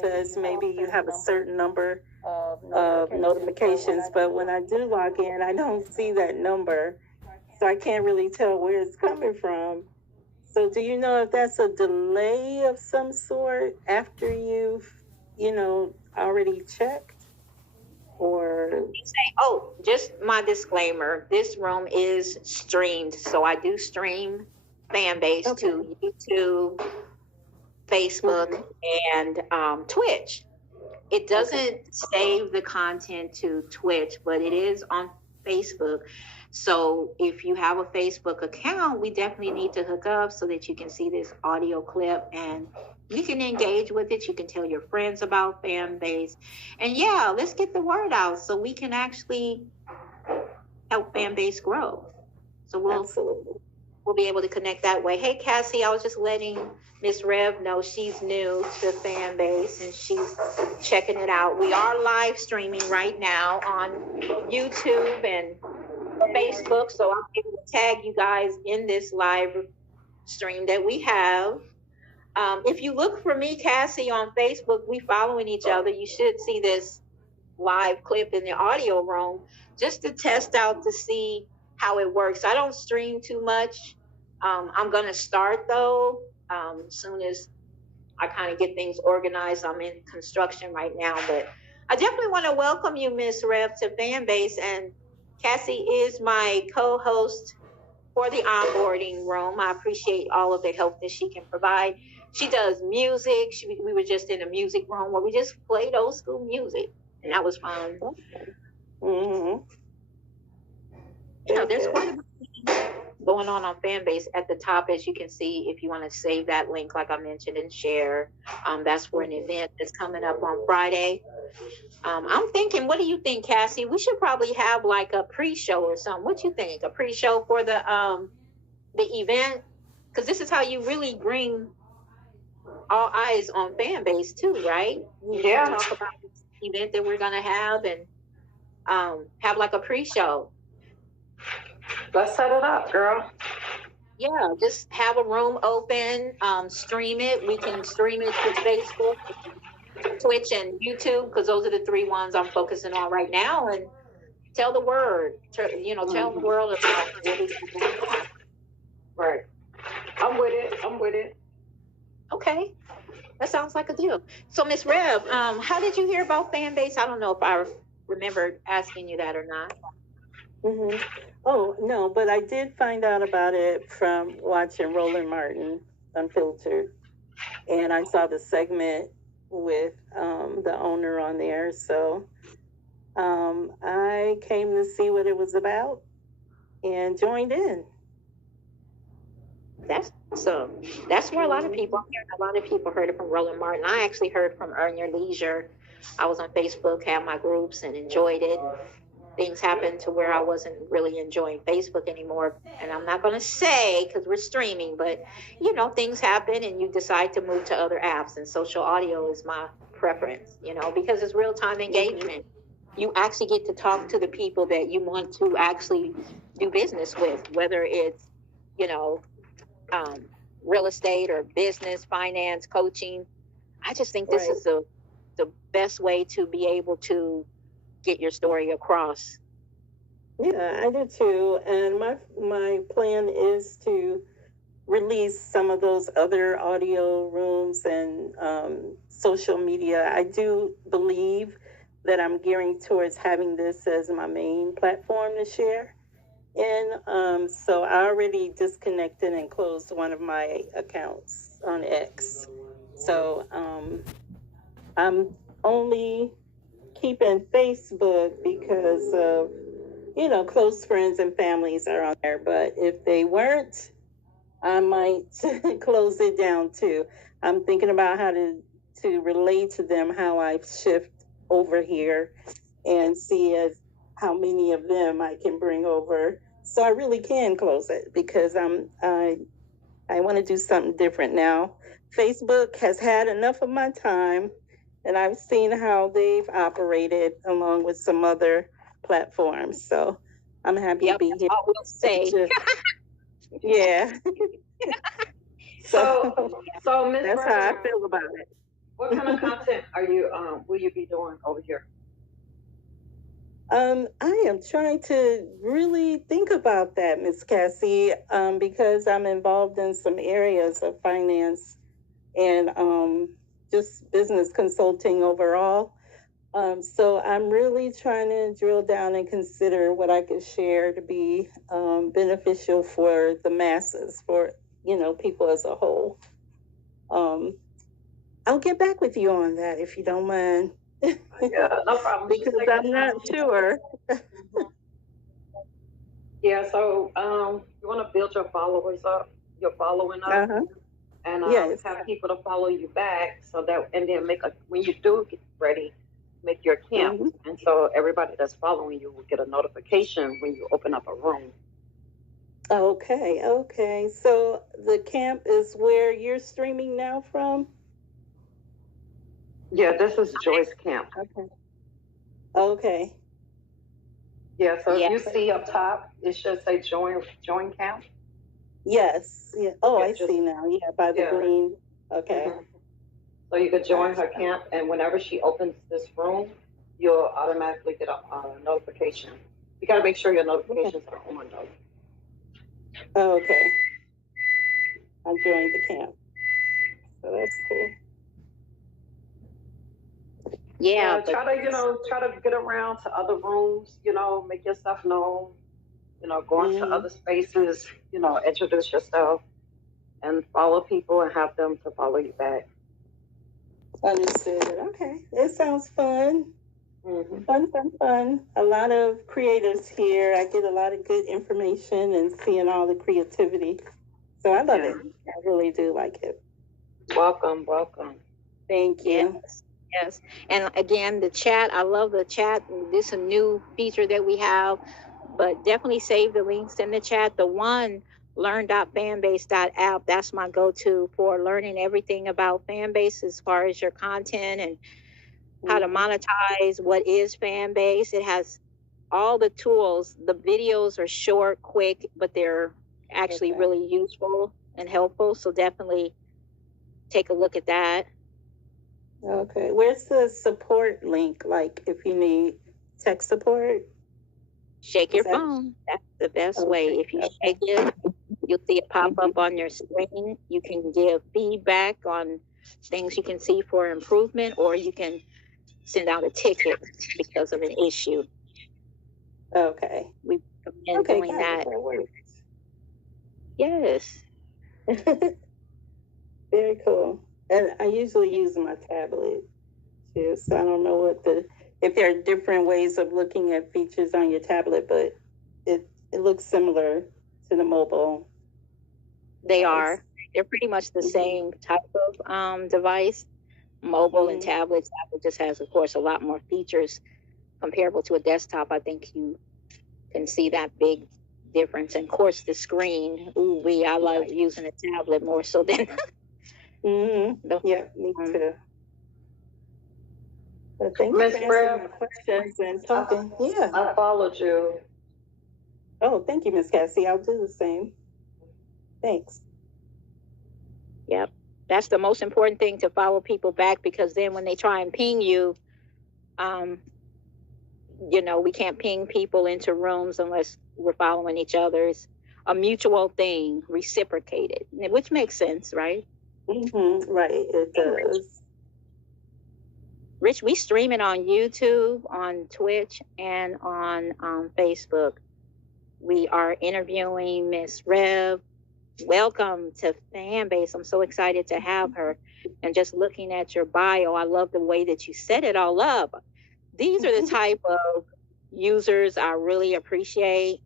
says maybe you have a certain number of notifications, but when I do log in, I don't see that number, so I can't really tell where it's coming from. So do you know if that's a delay of some sort after you've, already checked? Or just my disclaimer, this room is streamed. So I do stream Fanbase to YouTube, Facebook, and Twitch. It doesn't save the content to Twitch, but it is on Facebook. So if you have a Facebook account, we definitely need to hook up so that you can see this audio clip and you can engage with it. You can tell your friends about Fanbase. And let's get the word out so we can actually help Fanbase grow. So we'll be able to connect that way. Hey, Cassie, I was just letting Miss Rev know she's new to Fanbase and she's checking it out. We are live streaming right now on YouTube and Facebook, so I'm able to tag you guys in this live stream that we have. If you look for me, Cassie, on Facebook, we following each other. You should see this live clip in the audio room just to test out to see how it works. I don't stream too much. I'm going to start, though, as soon as I kind of get things organized. I'm in construction right now, but I definitely want to welcome you, Miss Rev, to Fanbase. And Cassie is my co-host for the onboarding room. I appreciate all of the help that she can provide. She does music. We were just in a music room where we just played old school music, and that was fun. Mm-hmm. There's quite a bit going on Fanbase at the top, as you can see. If you want to save that link, like I mentioned, and share, that's for an event that's coming up on Friday. I'm thinking, what do you think, Cassie? We should probably have like a pre-show or something. What you think? A pre-show for the event? Because this is how you really bring all eyes on Fanbase too, right? Yeah. Talk about this event that we're gonna have and have like a pre-show. Let's set it up, girl. Yeah, just have a room open, stream it. We can stream it to Facebook, Twitch, and YouTube, because those are the three ones I'm focusing on right now. And tell the word, tell the world about what is going on. Right. I'm with it. Okay. That sounds like a deal. So, Miss Rev, how did you hear about Fanbase? I don't know if I remember asking you that or not. Mm-hmm. Oh, no, but I did find out about it from watching Roland Martin Unfiltered. And I saw the segment with the owner on there. So I came to see what it was about and joined in. That's where a lot of people heard it from Roland Martin. I actually heard from Earn Your Leisure. I was on Facebook, had my groups, and enjoyed it. Things happened to where I wasn't really enjoying Facebook anymore. And I'm not going to say because we're streaming, but things happen and you decide to move to other apps, and social audio is my preference, because it's real-time engagement. You actually get to talk to the people that you want to actually do business with, whether it's, real estate or business, finance, coaching. I just think this is the best way to be able to get your story across. Yeah, I do too. And my plan is to release some of those other audio rooms and social media. I do believe that I'm gearing towards having this as my main platform to share. And so I already disconnected and closed one of my accounts on X. So I'm only keeping Facebook because of, close friends and families are on there. But if they weren't, I might close it down too. I'm thinking about how to relate to them, how I shift over here and see how many of them I can bring over. So I really can close it because I want to do something different now. Facebook has had enough of my time, and I've seen how they've operated along with some other platforms. So I'm happy to be here. I will say. Yeah. So Ms. That's how I feel about it. What kind of content are you will you be doing over here? I am trying to really think about that, Miss Cassie, because I'm involved in some areas of finance and just business consulting overall. So I'm really trying to drill down and consider what I could share to be beneficial for the masses, for people as a whole. I'll get back with you on that if you don't mind. Yeah, no problem. Because I'm not sure. Yeah, so you want to build your followers up, your following up, and Yes. have people to follow you back, so that and then when you do get ready, make your camp, and so everybody that's following you will get a notification when you open up a room. Okay. So the camp is where you're streaming now from? Yeah, this is Joy's camp. Okay. Yeah, so if you see up top, it should say join camp. Yes. Yeah. Oh, Yeah, I see now. Yeah, by the green. Okay. Mm-hmm. So you could join her camp, and whenever she opens this room, you'll automatically get a notification. You got to make sure your notifications are on, though. Okay. I joined the camp. So that's cool. Yeah, try to get around to other rooms, make yourself known, go into other spaces, introduce yourself and follow people and have them to follow you back. Understood. Okay. It sounds fun. Fun. A lot of creatives here. I get a lot of good information and seeing all the creativity. So I love it. I really do like it. Welcome. Thank you. Yes. And again, the chat, I love the chat. This is a new feature that we have, but definitely save the links in the chat. The one, learn.fanbase.app, that's my go-to for learning everything about Fanbase as far as your content and how to monetize, what is Fanbase. It has all the tools. The videos are short, quick, but they're actually really useful and helpful. So definitely take a look at that. Okay. Where's the support link? Like if you need tech support? Shake your phone. That's the best way. If you shake it, you'll see it pop up on your screen. You can give feedback on things you can see for improvement, or you can send out a ticket because of an issue. Okay. We recommend doing that. Yes. Very cool. And I usually use my tablet too, so I don't know if there are different ways of looking at features on your tablet, but it looks similar to the mobile. They are. They're pretty much the same type of device, mobile and tablet. Tablet just has, of course, a lot more features comparable to a desktop. I think you can see that big difference. And of course, the screen. I love using a tablet more so than. Yeah, me too. But thank you for answering my questions and talking. I followed you. Oh, thank you, Miss Cassie. I'll do the same. Thanks. Yep. That's the most important thing, to follow people back, because then when they try and ping you, we can't ping people into rooms unless we're following each other. It's a mutual thing, reciprocated, which makes sense, right? Right, it does. Rich, we stream it on YouTube, on Twitch, and on Facebook. We are interviewing Miss Rev. Welcome to Fanbase. I'm so excited to have her. And just looking at your bio, I love the way that you set it all up. These are the type of users I really appreciate,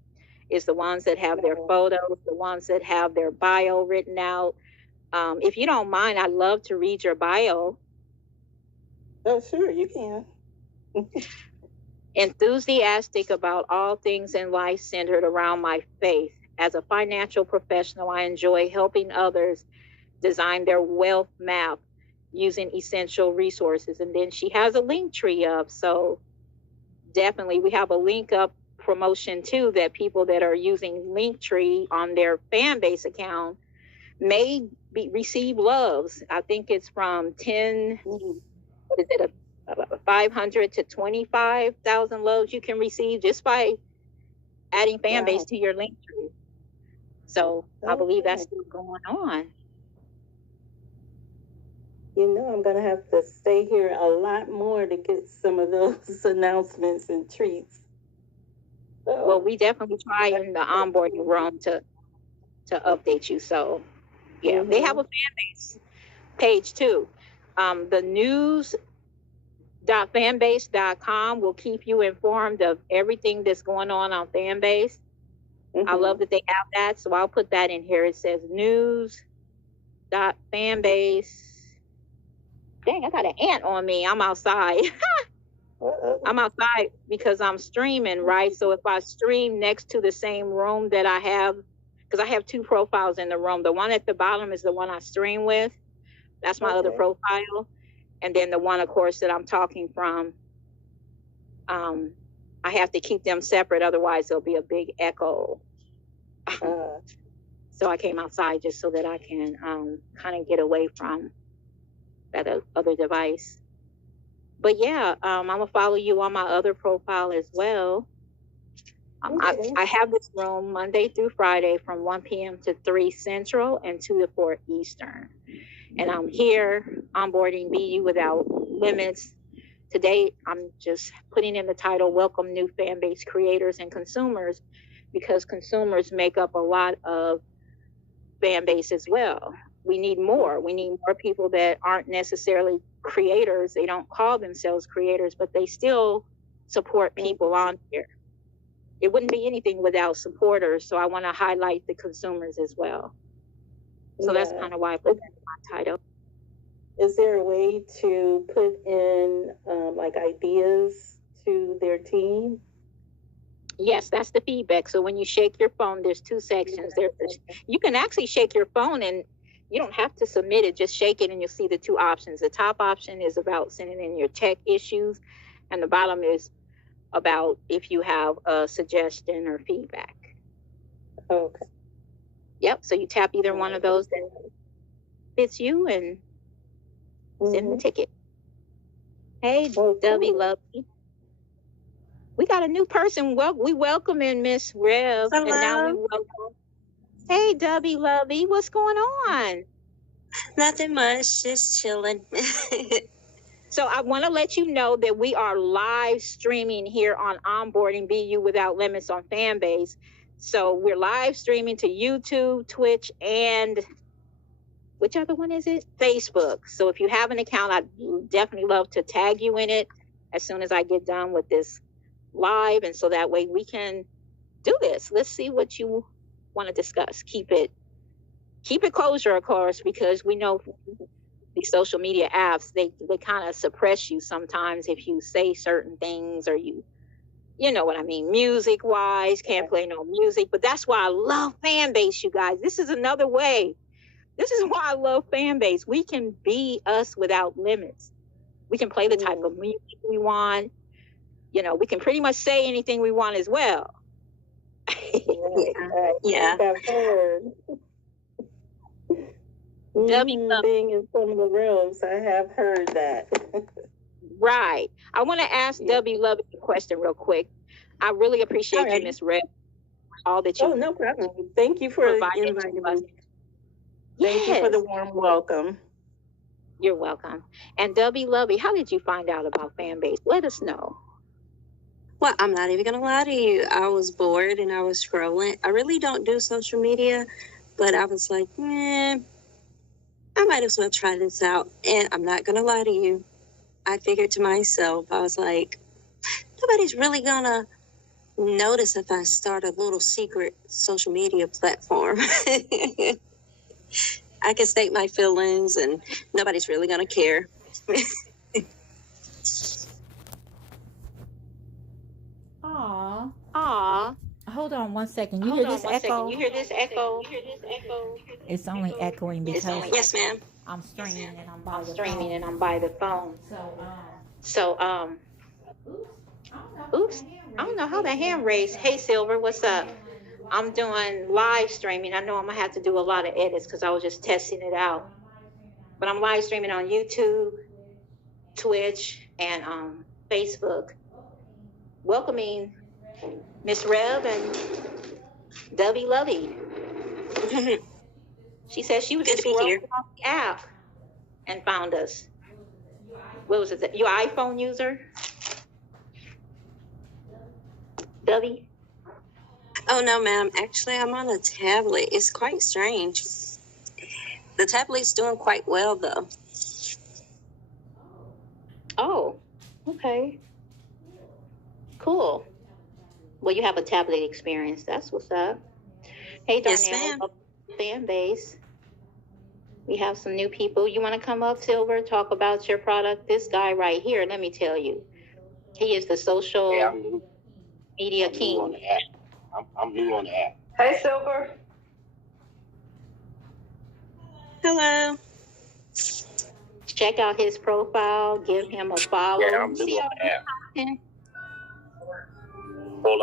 is the ones that have their photos, the ones that have their bio written out. If you don't mind, I'd love to read your bio. Oh, sure, you can. Enthusiastic about all things in life centered around my faith. As a financial professional, I enjoy helping others design their wealth map using essential resources. And then she has a link tree up. So definitely we have a link up promotion too, that people that are using Linktree on their Fanbase account may receive loves. I think it's from 10, what is it, 500 to 25,000 loves you can receive just by adding Fanbase to your link tree. So I believe that's still going on. You know, I'm going to have to stay here a lot more to get some of those announcements and treats. So, well, we definitely try in the onboarding room to update you. So, yeah, they have a Fanbase page too. The news.fanbase.com will keep you informed of everything that's going on Fanbase. I love that they have that. So I'll put that in here. It says news.fanbase. Dang, I got an ant on me. I'm outside. I'm outside because I'm streaming, right? So if I stream next to the same room that I have, because I have two profiles in the room. The one at the bottom is the one I stream with. That's my other profile. And then the one, of course, that I'm talking from, I have to keep them separate. Otherwise, there'll be a big echo. So I came outside just so that I can kind of get away from that other device. But yeah, I'm gonna follow you on my other profile as well. I have this room Monday through Friday from 1 p.m. to 3 Central and 2 to 4 Eastern. And I'm here onboarding BU Without Limits. Today, I'm just putting in the title, Welcome New Fanbase Creators and Consumers, because consumers make up a lot of Fanbase as well. We need more. We need more people that aren't necessarily creators. They don't call themselves creators, but they still support people on here. It wouldn't be anything without supporters. So I want to highlight the consumers as well. So that's kind of why I put that in my title. Is there a way to put in like ideas to their team? Yes, that's the feedback. So when you shake your phone, there's two sections. You can actually shake your phone and you don't have to submit it. Just shake it and you'll see the two options. The top option is about sending in your tech issues, and the bottom is about if you have a suggestion or feedback. Okay. Yep. So you tap either one of those that fits you and send the ticket. Hey, Debbie Lovey. We got a new person. Well, we welcome in Miss Rev. Hello. And now we welcome. Hey, Debbie Lovey. What's going on? Nothing much. Just chilling. So I want to let you know that we are live streaming here on Onboarding BU Without Limits on Fanbase. So we're live streaming to YouTube, Twitch, and which other one is it? Facebook. So if you have an account, I'd definitely love to tag you in it as soon as I get done with this live. And so that way we can do this. Let's see what you want to discuss. Keep it kosher, of course, because we know these social media apps, they kind of suppress you sometimes if you say certain things, or you know what I mean, music wise, can't play no music. But that's why I love Fanbase, you guys. This is another way. This is why I love Fanbase. We can be us without limits. We can play the type of music we want. You know, we can pretty much say anything we want as well. Yeah. I've heard. Being in some of the rooms, I have heard that. Right. I want to ask Debbie Lovey a question real quick. I really appreciate you, Miss Red, all that you. Oh, no problem. Thank you for inviting me. Thank you for the warm welcome. You're welcome. And Debbie Lovey, how did you find out about Fanbase? Let us know. Well, I'm not even going to lie to you. I was bored and I was scrolling. I really don't do social media, but I was like, I might as well try this out. And I'm not going to lie to you. I figured to myself, I was like, nobody's really going to notice if I start a little secret social media platform. I can state my feelings and nobody's really going to care. Aw. Hold on one second. You hear this echo? You hear this echo? It's only echoing because Yes, ma'am. I'm streaming and I'm by the phone. So, oops. I don't know how that hand raised. Hey, Silver, what's up? I'm doing live streaming. I know I'm going to have to do a lot of edits because I was just testing it out. But I'm live streaming on YouTube, Twitch, and Facebook. Welcoming Miss Rev and Dubby Lovey. She said she was just scrolling on the app and found us. What was it? Your iPhone user? Dubby? Oh, no, ma'am. Actually, I'm on a tablet. It's quite strange. The tablet's doing quite well, though. Oh, okay. Cool. Well, you have a tablet experience. That's what's up. Hey, Darnell. Yes, ma'am. Fanbase. We have some new people. You want to come up, Silver, talk about your product? This guy right here, let me tell you, he is the social media king. On the app. I'm new on the app. Hey, Silver. Hello. Check out his profile. Give him a follow. Yeah, I'm new on the app. Hold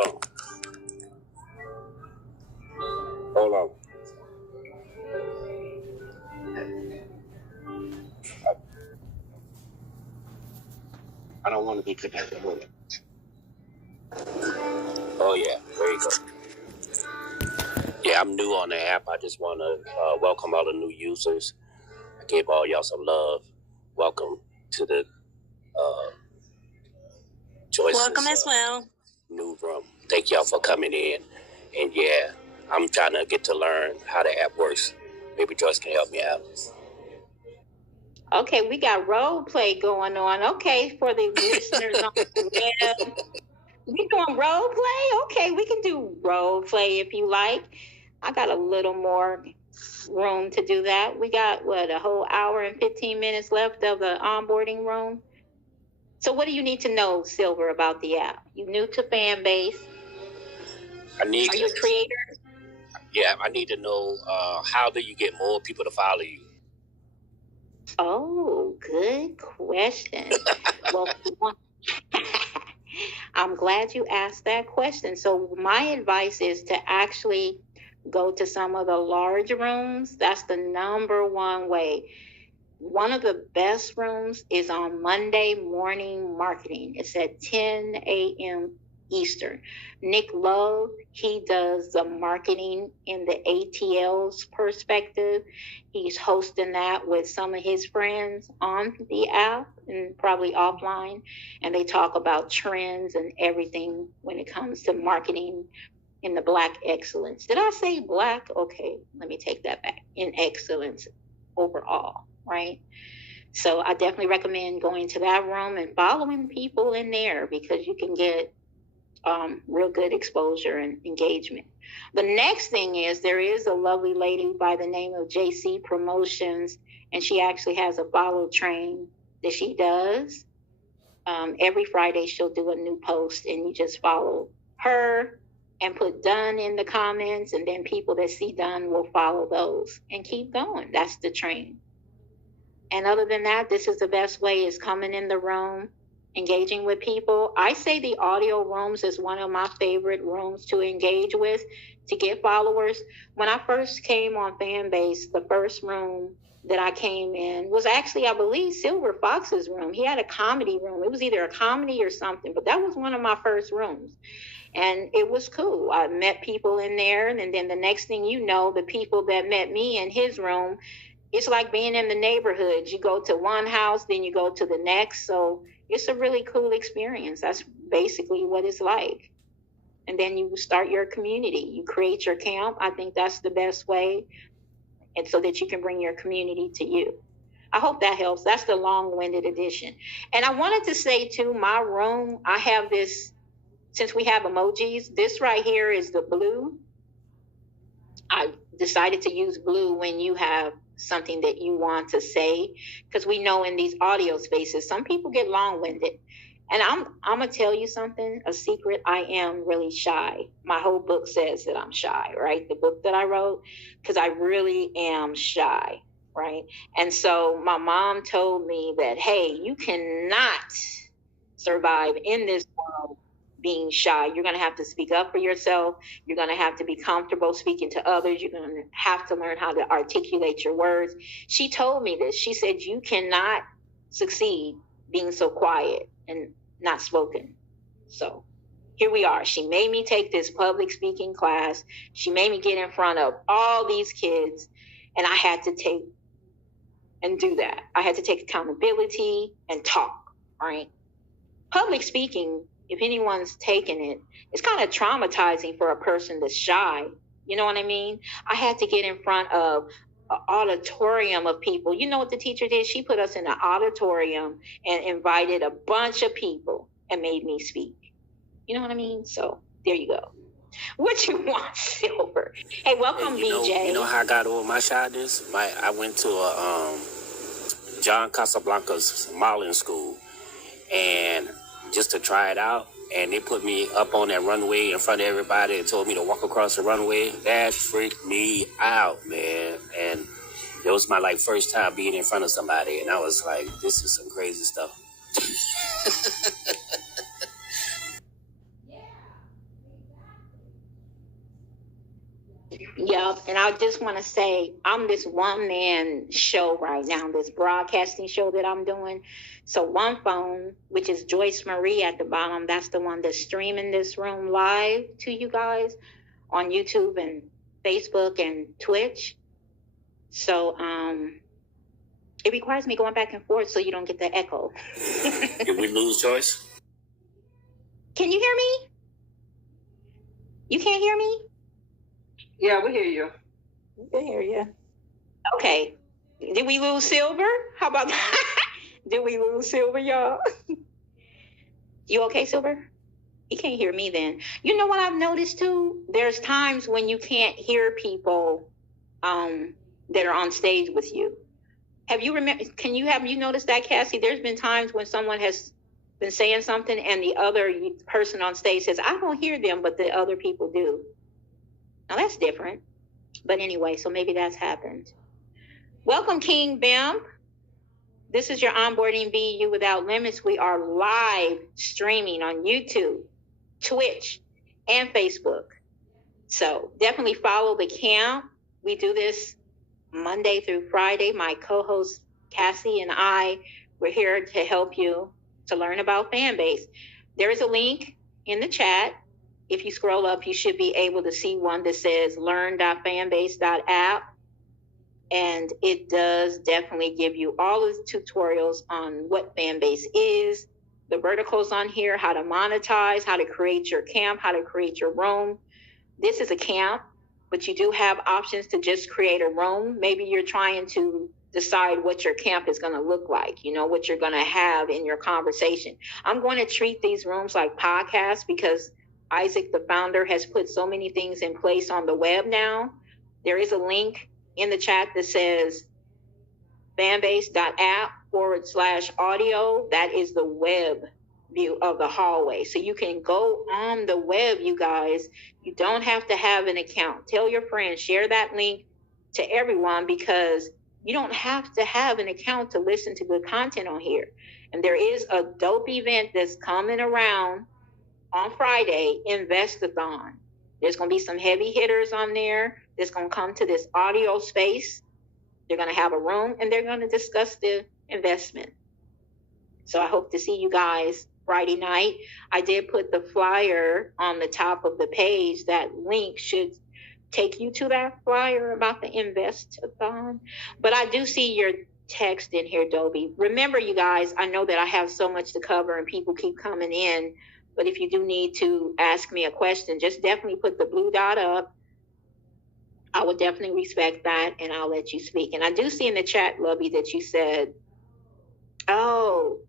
on. I don't want to be connected with it. Oh, yeah. There you go. Yeah, I'm new on the app. I just want to welcome all the new users. I gave all y'all some love. Welcome to the Joyce's Welcome as well. new room. Thank y'all for coming in. And yeah, I'm trying to get to learn how the app works. Maybe Joyce can help me out. Okay, we got role play going on. Okay, for the listeners on the web. We doing role play? Okay, we can do role play if you like. I got a little more room to do that. We got, a whole hour and 15 minutes left of the onboarding room. So what do you need to know, Silver, about the app? You new to Fanbase. Are you a creator? Yeah, I need to know how do you get more people to follow you? Oh, good question. Well, I'm glad you asked that question. So my advice is to actually go to some of the large rooms. That's the number one way. One of the best rooms is on Monday morning marketing. It's at 10 a.m. Eastern. Nick Love, he does the marketing in the ATL's perspective. He's hosting that with some of his friends on the app and probably offline. And they talk about trends and everything when it comes to marketing in the Black excellence. Did I say Black? Okay, let me take that back. In excellence overall, right? So I definitely recommend going to that room and following people in there because you can get real good exposure and engagement. The next thing is there is a lovely lady by the name of JC Promotions, and she actually has a follow train that she does. Every Friday she'll do a new post, and you just follow her and put done in the comments, and then people that see done will follow those and keep going. That's the train. And other than that, this is the best way, is coming in the room, engaging with people. I say the audio rooms is one of my favorite rooms to engage with, to get followers. When I first came on Fanbase, the first room that I came in was actually, I believe, Silver Fox's room. He had a comedy room. It was either a comedy or something, but that was one of my first rooms. And it was cool. I met people in there, and then the next thing you know, the people that met me in his room, it's like being in the neighborhood. You go to one house, then you go to the next. So it's a really cool experience. That's basically what it's like. And then you start your community. You create your camp. I think that's the best way, and so that you can bring your community to you. I hope that helps. That's the long-winded edition. And I wanted to say, too, my room, I have this, since we have emojis, this right here is the blue. I decided to use blue when you have something that you want to say, because we know in these audio spaces, some people get long-winded. And I'm going to tell you something, a secret. I am really shy. My whole book says that I'm shy, right? The book that I wrote, because I really am shy, right? And so my mom told me that, hey, you cannot survive in this world being shy. You're going to have to speak up for yourself. You're going to have to be comfortable speaking to others. You're going to have to learn how to articulate your words. She told me this. She said, you cannot succeed being so quiet and not spoken. So here we are. She made me take this public speaking class. She made me get in front of all these kids, and I had to take and do that. I had to take accountability and talk, right? Public speaking, if anyone's taken it, it's kind of traumatizing for a person that's shy. You know what I mean? I had to get in front of an auditorium of people. You know what the teacher did? She put us in an auditorium and invited a bunch of people and made me speak. You know what I mean? So there you go. What you want, Silver? Hey, welcome, BJ. You know how I got over my shyness? I went to a John Casablanca's modeling school, and just to try it out, and they put me up on that runway in front of everybody and told me to walk across the runway. That freaked me out, man. And it was my first time being in front of somebody, and I was like, this is some crazy stuff. Yeah, and I just want to say I'm this one-man show right now, this broadcasting show that I'm doing. So one phone, which is Joyce Marie at the bottom, that's the one that's streaming this room live to you guys on YouTube and Facebook and Twitch. So it requires me going back and forth so you don't get the echo. Did we lose Joyce? Can you hear me? You can't hear me? Yeah, we hear you. We can hear you. Okay. Did we lose Silver? How about that? Did we lose Silver, y'all? You okay, Silver? He can't hear me then. You know what I've noticed too? There's times when you can't hear people that are on stage with you. Have you noticed that, Cassie? There's been times when someone has been saying something and the other person on stage says, I don't hear them, but the other people do. Now that's different. But anyway, so maybe that's happened. Welcome, King Bim. This is your Onboarding BU Without Limits. We are live streaming on YouTube, Twitch, and Facebook. So definitely follow the camp. We do this Monday through Friday. My co-host Cassie and I, we're here to help you to learn about Fanbase. There is a link in the chat. If you scroll up, you should be able to see one that says learn.fanbase.app. And it does definitely give you all the tutorials on what Fanbase is, the verticals on here, how to monetize, how to create your camp, how to create your room. This is a camp, but you do have options to just create a room. Maybe you're trying to decide what your camp is going to look like, what you're going to have in your conversation. I'm going to treat these rooms like podcasts because Isaac, the founder, has put so many things in place on the web now. There is a link in the chat that says fanbase.app/audio. That is the web view of the hallway. So you can go on the web, you guys. You don't have to have an account. Tell your friends, share that link to everyone because you don't have to have an account to listen to good content on here. And there is a dope event that's coming around on Friday, Investathon. There's going to be some heavy hitters on there that's going to come to this audio space. They're going to have a room and they're going to discuss the investment. So I hope to see you guys Friday night. I did put the flyer on the top of the page. That link should take you to that flyer about the Investathon. But I do see your text in here, Dobie. Remember, you guys, I know that I have so much to cover and people keep coming in. But if you do need to ask me a question, just definitely put the blue dot up. I would definitely respect that, and I'll let you speak. And I do see in the chat, Lovey, that you said, oh,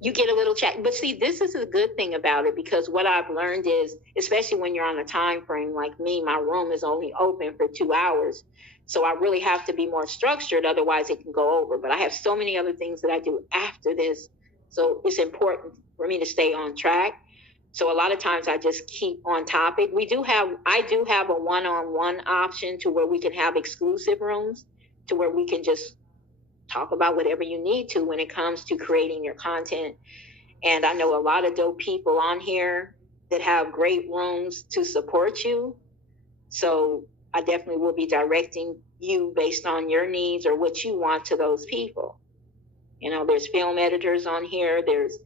you get a little chat. But see, this is a good thing about it because what I've learned is, especially when you're on a time frame like me, my room is only open for 2 hours. So I really have to be more structured. Otherwise, it can go over. But I have so many other things that I do after this. So it's important for me to stay on track. So a lot of times I just keep on topic. I do have a one-on-one option to where we can have exclusive rooms to where we can just talk about whatever you need to when it comes to creating your content And I know a lot of dope people on here that have great rooms to support you. So I definitely will be directing you based on your needs or what you want to those people. You know, there's film editors on here. There's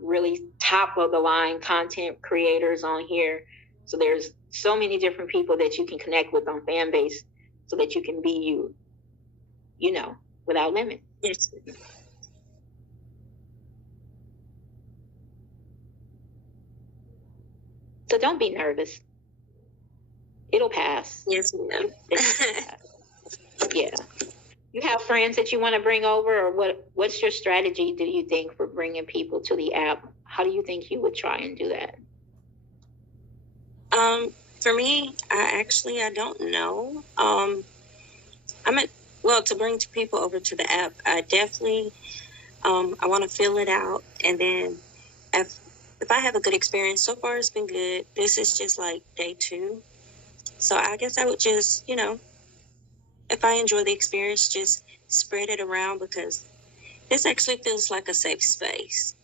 really top of the line content creators on here. So there's so many different people that you can connect with on Fanbase so that you can be you, you know, without limit. Yes. So don't be nervous. It'll pass. Yes, ma'am. Yeah. You have friends that you want to bring over, or what's your strategy, do you think, for bringing people to the app? How do you think you would try and do that? For me, I don't know. To bring people over to the app, I definitely, I want to fill it out. And then if I have a good experience, so far it's been good. This is just like day 2. So I guess I would just, if I enjoy the experience, just spread it around, because this actually feels like a safe space.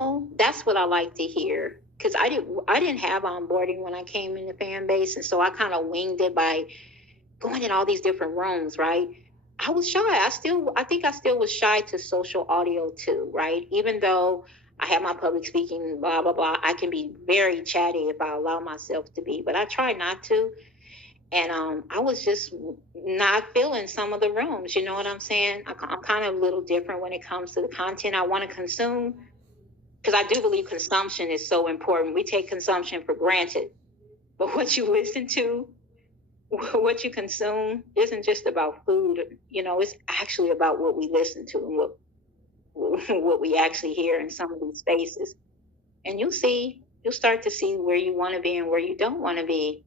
Oh, that's what I like to hear. Because I didn't have onboarding when I came into Fanbase, and so I kind of winged it by going in all these different rooms, right? I was shy. I think I still was shy to social audio too, right? Even though I have my public speaking, blah, blah, blah, I can be very chatty if I allow myself to be, but I try not to. And I was just not feeling some of the rooms, you know what I'm saying? I'm kind of a little different when it comes to the content I want to consume, because I do believe consumption is so important. We take consumption for granted, but what you listen to, what you consume isn't just about food. It's actually about what we listen to and what we actually hear in some of these spaces. And you'll start to see where you want to be and where you don't want to be.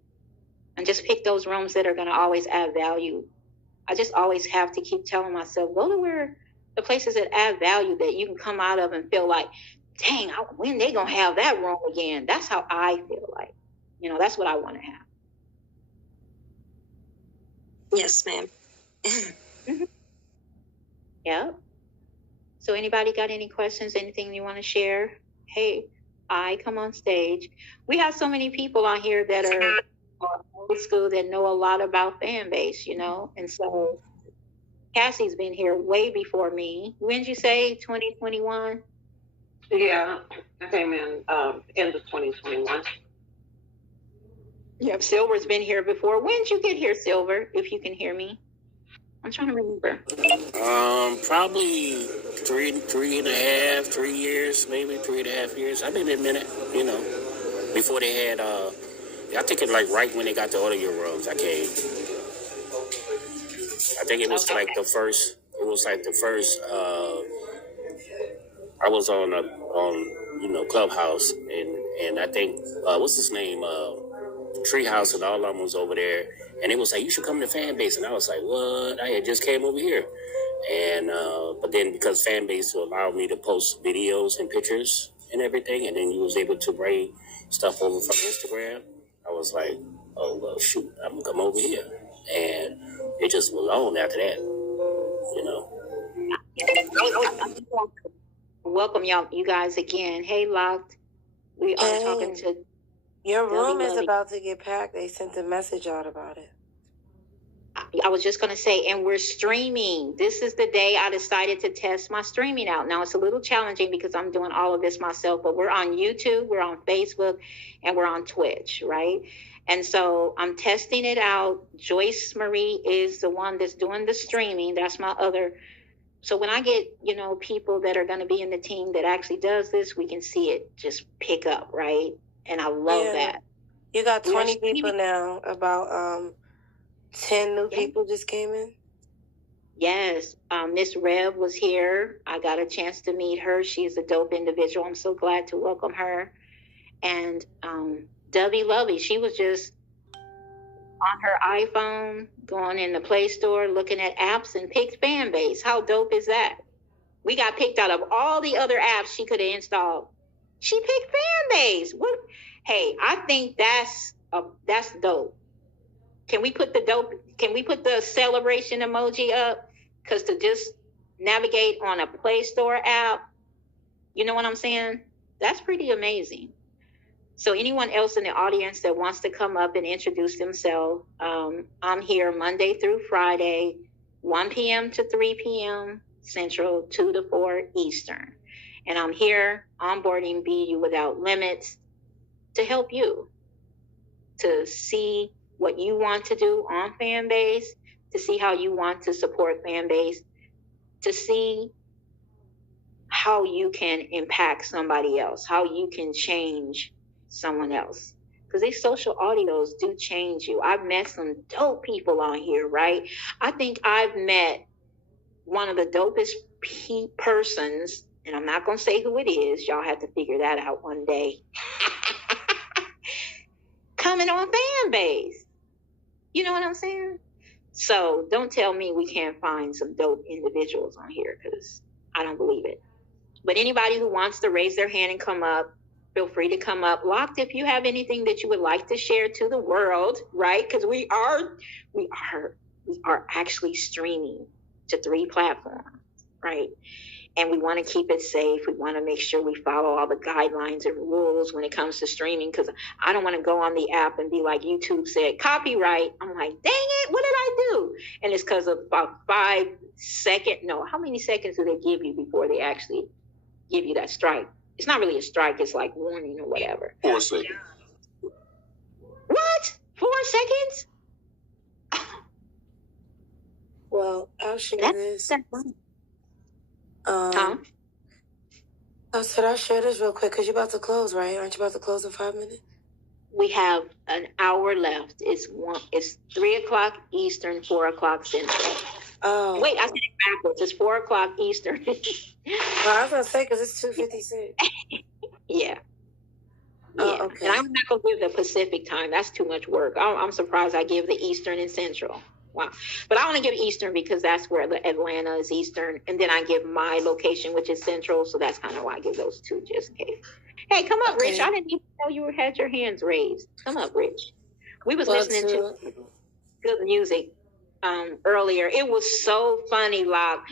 And just pick those rooms that are going to always add value. I just always have to keep telling myself, go to where the places that add value, that you can come out of and feel like, dang, when they going to have that room again? That's how I feel like. That's what I want to have. Yes, ma'am. Mm-hmm. Yeah. So anybody got any questions, anything you want to share? Hey, come on stage. We have so many people on here that are old school that know a lot about Fanbase, and so Cassie's been here way before me. When did you say 2021? Yeah, I came in end of 2021. Yep, Silver's been here before. When did you get here, Silver, if you can hear me? I'm trying to remember. Probably 3 years, maybe 3.5 years. I've been in a minute, before they had, I think it's like right when they got the audio rooms, I came. I think it was like the first, I was on Clubhouse, and I think, what's his name? Treehouse and all of them was over there, and it was like, you should come to Fanbase, and I was like, what? I had just came over here, and but then because Fanbase allowed me to post videos and pictures and everything, and then you was able to bring stuff over from Instagram, I was like, oh well, shoot, I'm gonna come over here, and it just was on after that, Welcome you guys again. Hey, Locked. We are talking to. Your room is about to get packed. They sent a message out about it. I was just going to say, and we're streaming. This is the day I decided to test my streaming out. Now, it's a little challenging because I'm doing all of this myself, but we're on YouTube, we're on Facebook, and we're on Twitch, right? And so I'm testing it out. Joyce Marie is the one that's doing the streaming. That's my other. So when I get, people that are going to be in the team that actually does this, we can see it just pick up, right? And I love that. You got 20 people now. About 10 new people just came in. Yes. Miss Rev was here. I got a chance to meet her. She's a dope individual. I'm so glad to welcome her. And Dovey Lovey, she was just on her iPhone, going in the Play Store, looking at apps, and picked Fanbase. How dope is that? We got picked out of all the other apps she could have installed. She picked Fanbase. What? Hey, I think that's dope. Can we put the celebration emoji up? Because to just navigate on a Play Store app. You know what I'm saying? That's pretty amazing. So anyone else in the audience that wants to come up and introduce themselves, I'm here Monday through Friday, 1 p.m. to 3 p.m. Central, 2 to 4 Eastern. And I'm here onboarding Be You Without Limits to help you to see what you want to do on Fanbase, to see how you want to support Fanbase, to see how you can impact somebody else, how you can change someone else. Because these social audios do change you. I've met some dope people on here, right? I think I've met one of the dopest persons, and I'm not going to say who it is. Y'all have to figure that out one day. Coming on Fanbase. You know what I'm saying? So don't tell me we can't find some dope individuals on here, because I don't believe it. But anybody who wants to raise their hand and come up, feel free to come up. Locked, if you have anything that you would like to share to the world, right? Because we are actually streaming to 3 platforms, right? And we want to keep it safe. We want to make sure we follow all the guidelines and rules when it comes to streaming, because I don't want to go on the app and be like YouTube said, copyright. I'm like, dang it, what did I do? And it's because of about 5 seconds. No, how many seconds do they give you before they actually give you that strike? It's not really a strike. It's like warning or whatever. 4 seconds. What? 4 seconds? Well, I'll share this. I said I'll share this real quick because you're about to close, right? Aren't you about to close in 5 minutes? We have an hour left. It's 3 o'clock Eastern, 4 o'clock Central. Oh. Wait, I said it backwards. It's 4 o'clock Eastern. Well, I was going to say because it's 2:56. Yeah. Oh, okay. And I'm not going to give the Pacific time. That's too much work. I'm surprised I give the Eastern and Central. Wow. But I want to give Eastern because that's where the Atlanta is Eastern. And then I give my location, which is Central. So that's kind of why I give those two just in case. Hey, come up, Rich. I didn't even know you had your hands raised. Come up, Rich. We was listening to good music earlier. It was so funny, Locke.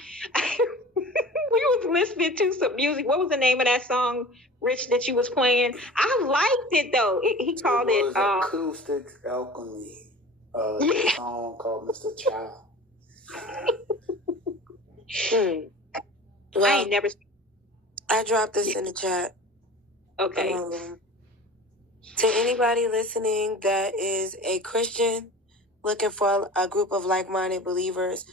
We was listening to some music. What was the name of that song, Rich, that you was playing? I liked it, though. He called it... Acoustic Alchemy. A song called Mr. Child. Well, I ain't never... I dropped this in the chat. Okay. To anybody listening that is a Christian looking for a group of like-minded believers,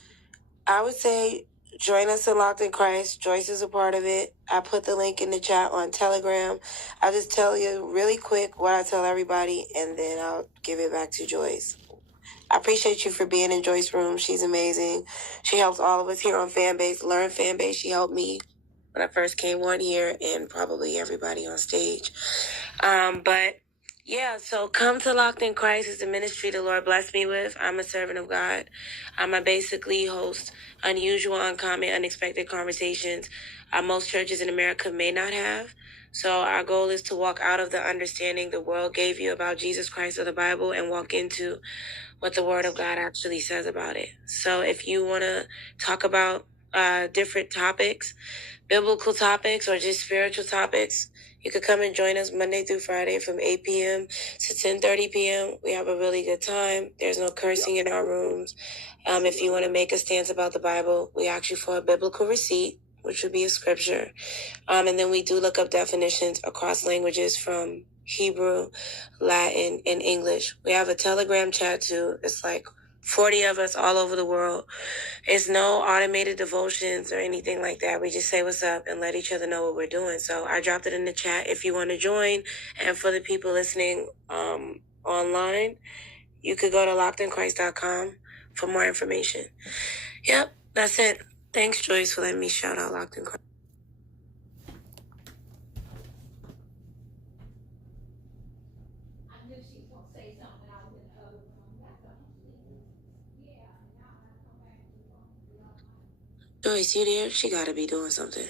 I would say join us in Locked in Christ. Joyce is a part of it. I put the link in the chat on Telegram. I'll just tell you really quick what I tell everybody, and then I'll give it back to Joyce. I appreciate you for being in Joyce's room. She's amazing. She helps all of us here on Fanbase learn Fanbase. She helped me when I first came on here, and probably everybody on stage. But yeah, so come to Locked in Christ. It's the ministry the Lord blessed me with. I'm a servant of God. I basically host unusual, uncommon, unexpected conversations most churches in America may not have. So our goal is to walk out of the understanding the world gave you about Jesus Christ or the Bible and walk into what the Word of God actually says about it. So if you want to talk about different topics, biblical topics, or just spiritual topics, you could come and join us Monday through Friday from 8 p.m. to 10:30 p.m. We have a really good time. There's no cursing in our rooms. If you want to make a stance about the Bible, we ask you for a biblical receipt, which would be a scripture. And then we do look up definitions across languages from Hebrew, Latin, and English. We have a Telegram chat too. It's like 40 of us all over the world. It's no automated devotions or anything like that. We just say what's up and let each other know what we're doing. So I dropped it in the chat if you want to join. And for the people listening online, you could go to lockedinchrist.com for more information. Yep, that's it. Thanks, Joyce, for letting me shout out Locked in Christ. Joyce, you there? She got to be doing something.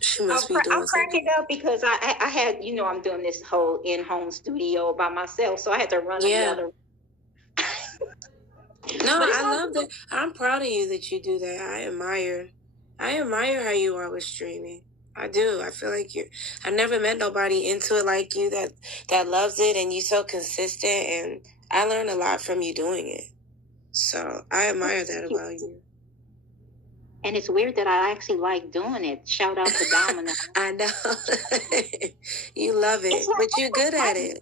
She must be doing something. I'll crack it up because I had, I'm doing this whole in-home studio by myself, so I had to run another. No, I love that. I'm proud of you that you do that. I admire how you are with streaming. I do. I feel like I've never met nobody into it like you that loves it, and you're so consistent, and I learned a lot from you doing it. So I admire that about you. And it's weird that I actually like doing it. Shout out to Domino. I know. You love it, but you're good at it.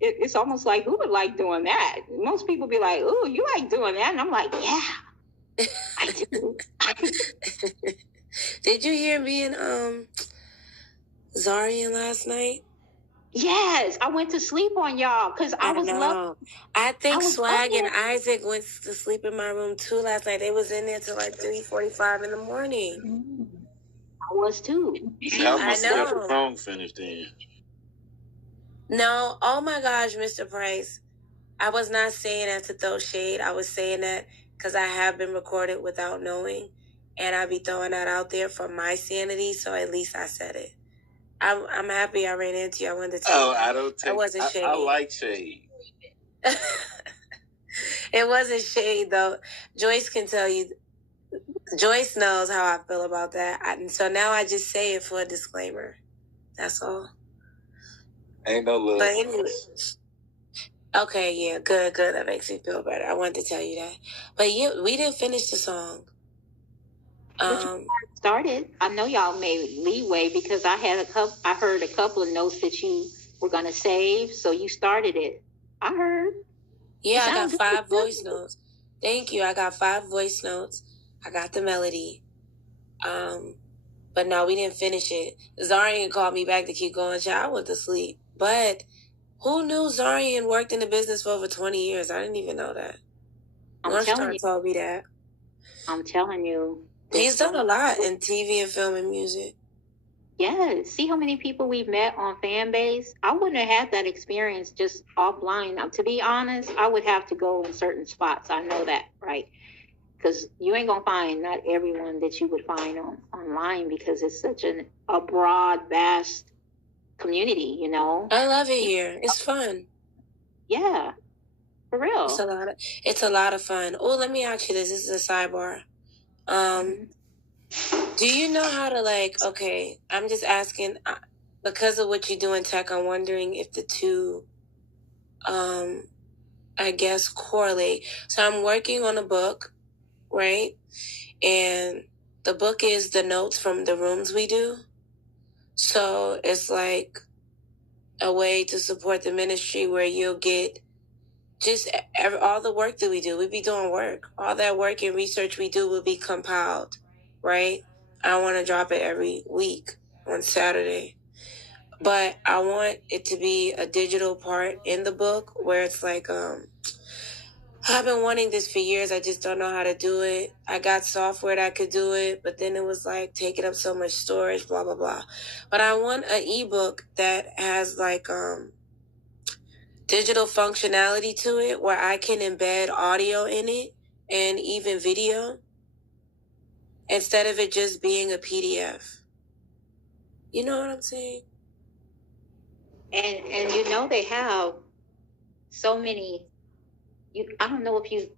It's almost like, who would like doing that? Most people be like, "Ooh, you like doing that?" And I'm like, "Yeah, I do." Did you hear me and Zarian last night? Yes, I went to sleep on y'all because I was loving. I think Swag and Isaac went to sleep in my room too last night. They was in there till like 3:45 in the morning. I was too. I know. The song finished then. No, oh my gosh, Mr. Price. I was not saying that to throw shade. I was saying that because I have been recorded without knowing, and I be throwing that out there for my sanity. So at least I said it. I'm happy I ran into you. I wanted to tell you. I don't take. It wasn't shade. I like shade. It wasn't shade though. Joyce can tell you. Joyce knows how I feel about that, and so now I just say it for a disclaimer. That's all. Ain't no love. But anyway. Okay, yeah, good. That makes me feel better. I wanted to tell you that. But yeah, we didn't finish the song. Started. I know y'all made leeway because I heard a couple of notes that you were gonna save, so you started it. I heard. Yeah, I got 5 voice notes. Thank you. I got 5 voice notes. I got the melody. But no, we didn't finish it. Zarian called me back to keep going. I went to sleep. But who knew Zarian worked in the business for over 20 years? I didn't even know that. Northstar told me that. I'm telling you. He's done a lot in TV and film and music. Yeah. See how many people we've met on Fanbase? I wouldn't have had that experience just offline. Now, to be honest, I would have to go in certain spots. I know that, right? Because you ain't going to find not everyone that you would find online because it's such a broad, vast community, you know? I love it here. It's fun. Yeah. For real. It's a lot of fun. Oh, let me ask you this. This is a sidebar. Do you know how to okay, I'm just asking because of what you do in tech, I'm wondering if the two, I guess, correlate. So I'm working on a book, right? And the book is the notes from the rooms we do. So it's like a way to support the ministry where you'll get just all the work that we do. We be doing work. All that work and research we do will be compiled, right? I want to drop it every week on Saturday. But I want it to be a digital part in the book where it's like, I've been wanting this for years. I just don't know how to do it. I got software that could do it, but then it was like taking up so much storage, blah, blah, blah. But I want an ebook that has digital functionality to it where I can embed audio in it and even video instead of it just being a PDF. You know what I'm saying? And you know they have so many. I don't know if you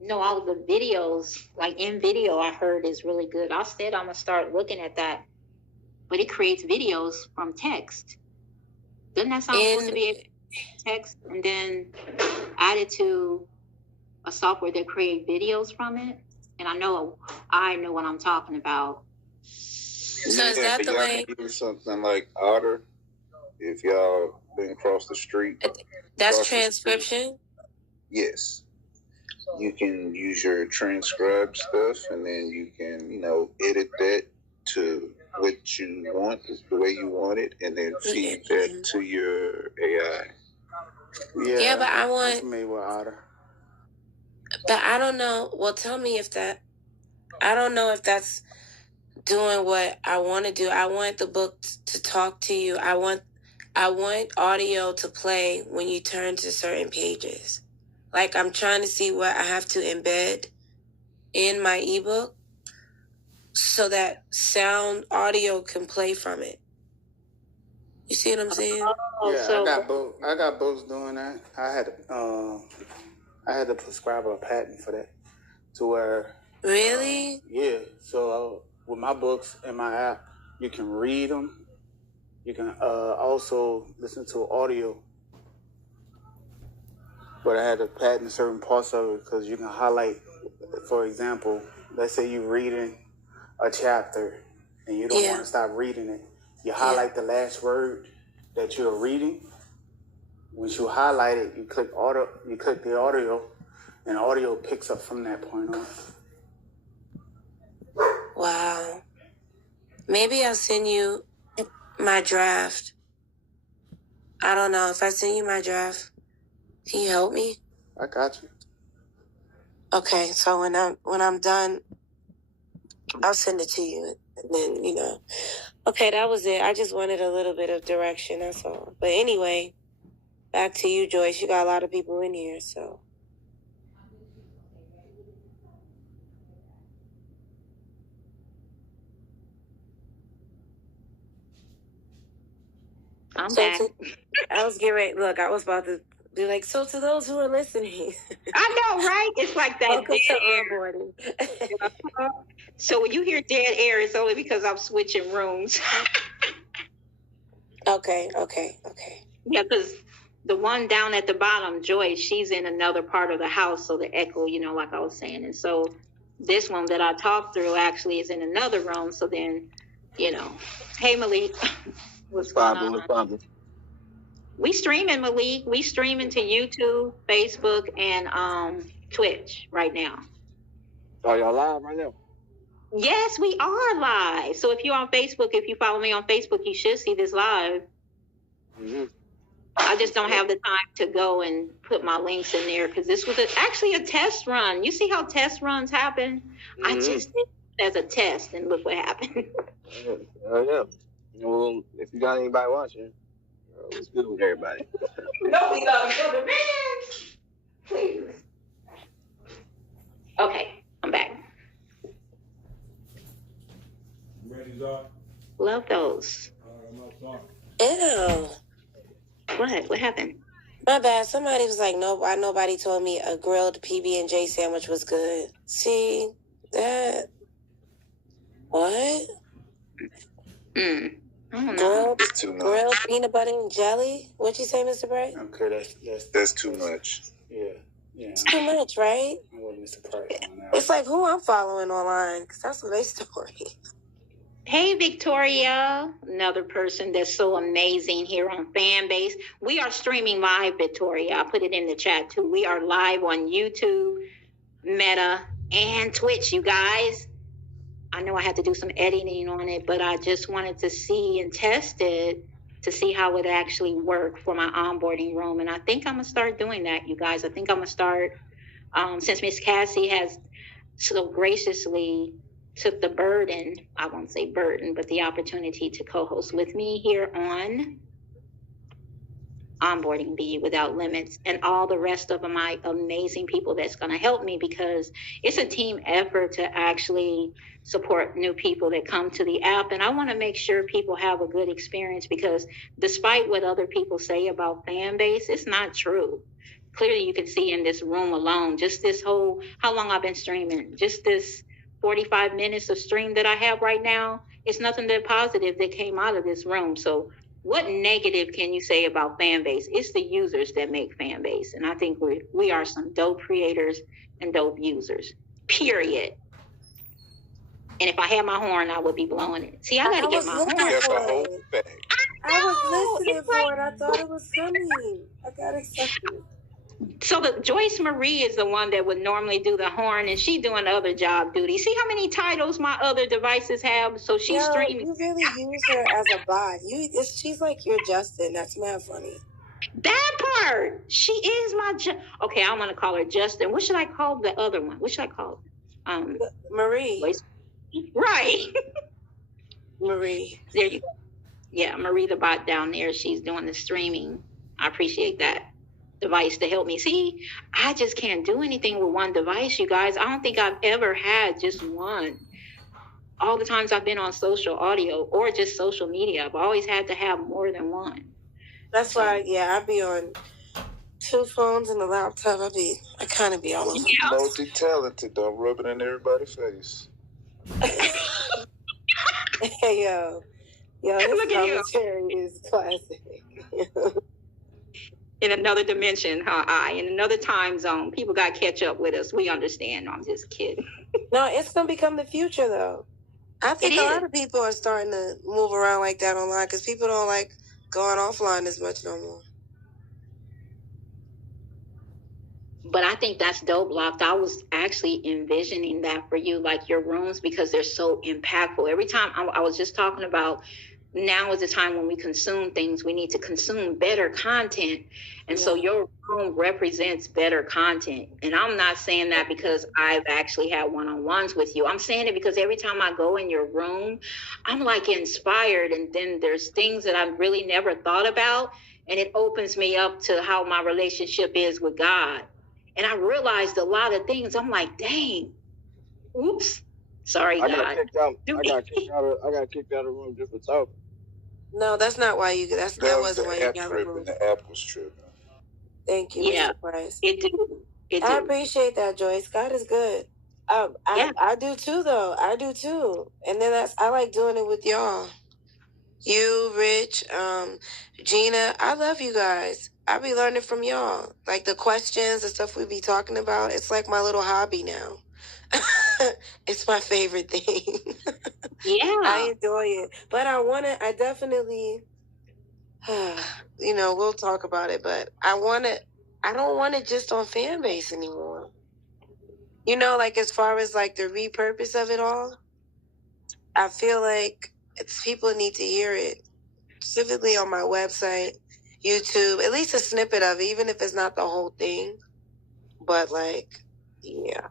know all of the videos. Like in video, I heard is really good. I said I'm gonna start looking at that, but it creates videos from text. Doesn't that sound supposed to be text and then add it to a software that create videos from it? And I know what I'm talking about. So is that the way? Use something like Otter, if y'all been across the street. That's transcription? Yes. You can use your transcribe stuff, and then you can, edit that to what you want, the way you want it, and then feed that to your AI. Yeah, but I want. I'm familiar with Otter. But I don't know. Well, tell me if that. I don't know if that's doing what I want to do. I want the book to talk to you. I want audio to play when you turn to certain pages. Like I'm trying to see what I have to embed in my ebook so that sound audio can play from it. You see what I'm saying? Yeah, so I got books doing that. I I had to prescribe a patent for that, to where. Really? Yeah. So with my books in my app, you can read them. You can also listen to audio. But I had to patent certain parts of it because you can highlight, for example, let's say you're reading a chapter and you don't want to stop reading it. You highlight the last word that you're reading. Once you highlight it, you click the audio, and audio picks up from that point on. Wow. Maybe I'll send you my draft. I don't know. If I send you my draft, can you help me? I got you. Okay, so when I'm done, I'll send it to you, and then Okay, that was it. I just wanted a little bit of direction. That's all. But anyway, back to you, Joyce. You got a lot of people in here, so. I'm back. I was getting ready. Look, I was about to be like, so to those who are listening. I know, right? It's like that Welcome dead to air. onboarding. So when you hear dead air, it's only because I'm switching rooms. Okay. Yeah, because the one down at the bottom, Joyce, she's in another part of the house, so the echo, like I was saying. And so this one that I talked through actually is in another room. So then, hey, Malik, what's going on? No problem. We streaming, Malik. We streaming to YouTube, Facebook, and Twitch right now. Oh, y'all live right now? Yes, we are live. So if you're on Facebook, if you follow me on Facebook, you should see this live. Mm-hmm. I just don't have the time to go and put my links in there because this was actually a test run. You see how test runs happen? Mm-hmm. I just did it as a test, and look what happened. Yeah. Well, if you got anybody watching, it's good with everybody. No, we got each other, man. Please. Okay, I'm back. Ready, Doc? Love those. Ew. What happened? My bad. Somebody was like, no, why nobody told me a grilled PB&J sandwich was good. See that? What? I don't know. Grilled peanut butter and jelly? What'd you say, Mr. Bright? Okay, that's too much. Yeah. It's too much, right? I wasn't surprised on that. It's like who I'm following online, because that's what they story. Hey, Victoria, another person that's so amazing here on Fanbase. We are streaming live, Victoria. I put it in the chat, too. We are live on YouTube, Meta, and Twitch, you guys. I know I had to do some editing on it, but I just wanted to see and test it to see how it actually worked for my onboarding room. And I think I'm going to start doing that, you guys. I think I'm going to start, since Miss Cassie has so graciously took the burden, I won't say burden, but the opportunity to co-host with me here on Onboarding Be Without Limits, and all the rest of my amazing people that's going to help me, because it's a team effort to actually support new people that come to the app. And I want to make sure people have a good experience, because despite what other people say about Fanbase, it's not true. Clearly you can see in this room alone, just this whole, how long I've been streaming, just this 45 minutes of stream that I have right now, it's nothing but positive that came out of this room. So what negative can you say about Fanbase? It's the users that make Fanbase. And I think we are some dope creators and dope users, period. And if I had my horn, I would be blowing it. See, I got to get my horn. I was listening for it. I thought it was coming. I got excited. So the Joyce Marie is the one that would normally do the horn, and she doing other job duty. See how many titles my other devices have? So she's streaming. You really use her as a bot. She's like your Justin. That's mad funny. That part. She is my okay, I want to call her Justin. What should I call the other one? What should I call her? Marie. Joyce. Right. Marie. There you go. Yeah, Marie the bot down there. She's doing the streaming. I appreciate that device to help me. See, I just can't do anything with one device, you guys. I don't think I've ever had just one. All the times I've been on social audio or just social media, I've always had to have more than one. That's why, I be on 2 phones and a laptop. I kind of be all over. Yeah. Multi-talented. Don't rub it in everybody's face. Hey, yo, this commentary is classic. In another dimension, huh? In another time zone. People got to catch up with us. We understand. No, I'm just kidding. No, it's going to become the future, though. I think a lot of people are starting to move around like that online because people don't like going offline as much no more. But I think that's dope, Locked. I was actually envisioning that for you, like your rooms, because they're so impactful. Every time I was just talking about, now is the time when we consume things, we need to consume better content. And so your room represents better content. And I'm not saying that because I've actually had one-on-ones with you. I'm saying it because every time I go in your room, I'm like inspired. And then there's things that I've really never thought about. And it opens me up to how my relationship is with God. And I realized a lot of things. I'm like, dang, oops, sorry, God. I got kicked out of the room just for talking. No, that's not why you. That wasn't why you got removed. The app was tripping. Thank you, Mr. Price. I appreciate that, Joyce. God is good. I do too, though. I do too. And then I like doing it with y'all. You, Rich, Gina. I love you guys. I be learning from y'all. Like the questions and stuff we be talking about. It's like my little hobby now. It's my favorite thing. Yeah. I enjoy it. But I definitely, we'll talk about it, but I don't want it just on Fanbase anymore. Like as far as like the repurpose of it all, I feel like people need to hear it, specifically on my website, YouTube, at least a snippet of it, even if it's not the whole thing. But like, yeah.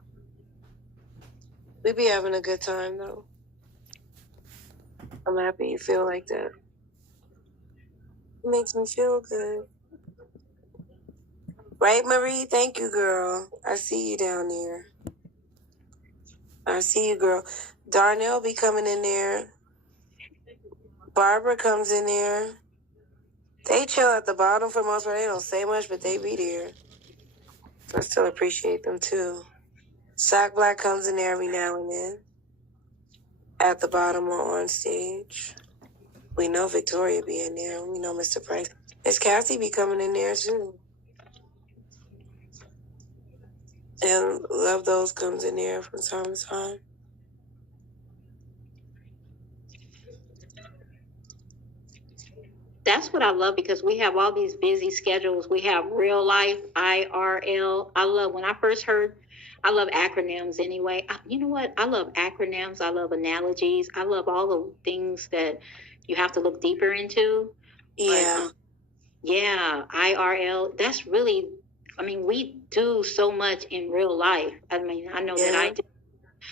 We be having a good time though. I'm happy you feel like that. It makes me feel good. Right, Marie? Thank you, girl. I see you down there. I see you, girl. Darnell be coming in there. Barbara comes in there. They chill at the bottom for the most part. They don't say much, but they be there. I still appreciate them, too. Sack Black comes in there every now and then. At the bottom or on stage. We know Victoria be in there. We know Mr. Price. Miss Cassie be coming in there, too. And Love Those comes in there from time to time. That's what I love, because we have all these busy schedules. We have real life, IRL. I love, when I first heard, I love acronyms anyway. You know what? I love acronyms. I love analogies. I love all the things that you have to look deeper into. Yeah. But, IRL. That's really, we do so much in real life. I know that I do.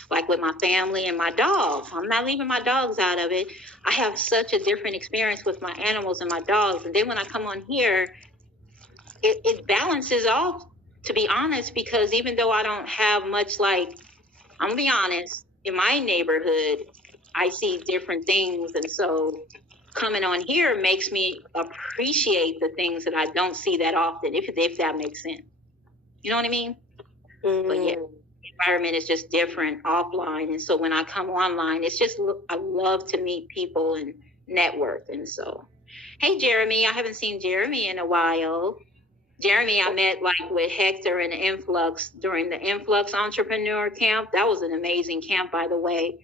Like with my family and my dogs. I'm not leaving my dogs out of it. I have such a different experience with my animals and my dogs. And then when I come on here, it balances off, to be honest, because even though I don't have much, I'm going to be honest, in my neighborhood, I see different things. And so coming on here makes me appreciate the things that I don't see that often, if that makes sense. You know what I mean? Mm-hmm. But yeah. Environment is just different offline, and so when I come online, it's just, I love to meet people and network. And so, hey Jeremy, I haven't seen Jeremy in a while. Jeremy, I met with Hector and Influx during the Influx Entrepreneur Camp. That was an amazing camp, by the way.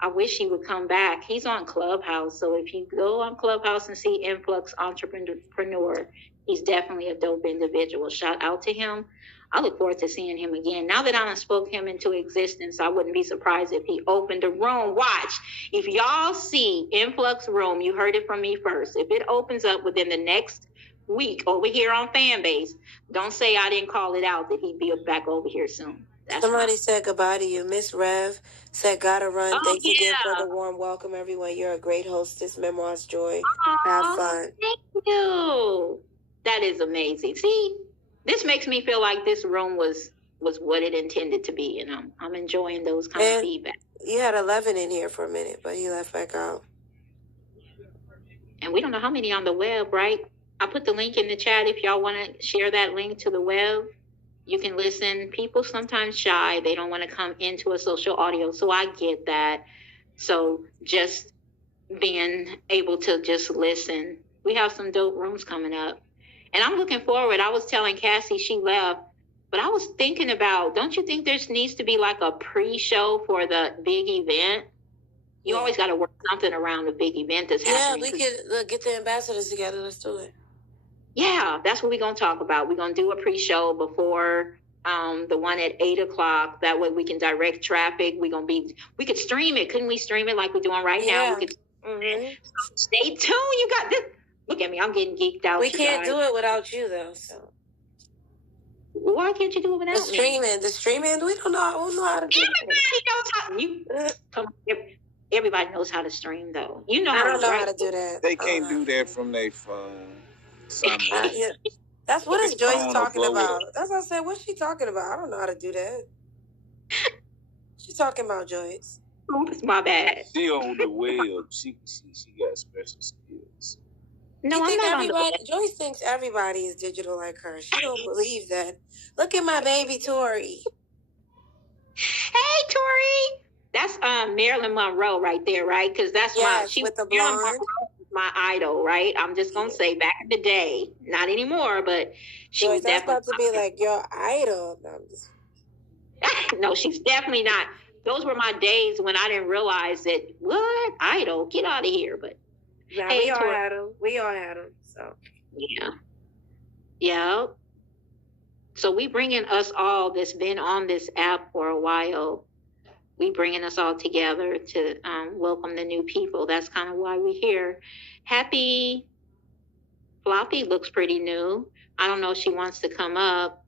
I wish he would come back. He's on Clubhouse, so if you go on Clubhouse and see Influx Entrepreneur, he's definitely a dope individual. Shout out to him. I look forward to seeing him again. Now that I spoke him into existence, I wouldn't be surprised if he opened a room. Watch. If y'all see Influx Room, you heard it from me first. If it opens up within the next week over here on Fanbase, don't say I didn't call it out, that he'd be back over here soon. Somebody said goodbye to you. Miss Rev said, gotta run. Thanks again for the warm welcome, everyone. You're a great hostess. Memoirs Joy. Have fun. Thank you. That is amazing. See? This makes me feel like this room was what it intended to be, and I'm enjoying those kind of feedback. You had 11 in here for a minute, but he left back out. And we don't know how many on the web, right? I put the link in the chat if y'all want to share that link to the web. You can listen. People sometimes shy. They don't want to come into a social audio. So I get that. So just being able to just listen. We have some dope rooms coming up. And I'm looking forward. I was telling Cassie, she left, but I was thinking about, don't you think there needs to be like a pre-show for the big event? You always got to work something around the big event that's happening. Yeah, we could get the ambassadors together. Let's do it. Yeah, that's what we're going to talk about. We're going to do a pre-show before the one at 8:00. That way we can direct traffic. We could stream it. Couldn't we stream it like we're doing right now? We could, so stay tuned. You got this. Look at me. I'm getting geeked out. We can't do it without you, though. So why can't you do it without me? The streaming. We don't know how to do it. Everybody knows how. Come on. Everybody knows how to stream, though. You know. I don't know how to do that. They can't do that from their phone. That's what is Joyce talking about. That's what I said. What's she talking about? I don't know how to do that. She's talking about Joyce. Oops, my bad. She on the web. She got special skills. No, I'm not on the web. Joyce thinks everybody is digital like her. She don't believe that. Look at my baby Tori. Hey, Tori. That's Marilyn Monroe right there, right? Because that's with the blonde. My idol, right? I'm just gonna say back in the day, not anymore, but she was definitely about to be like your idol. No, she's definitely not. Those were my days when I didn't realize that. What idol? Get out of here! But hey, we all had them. So yeah. So we bringing us all that's been on this app for a while. We bringing us all together to welcome the new people. That's kind of why we're here. Happy Floppy looks pretty new. I don't know if she wants to come up.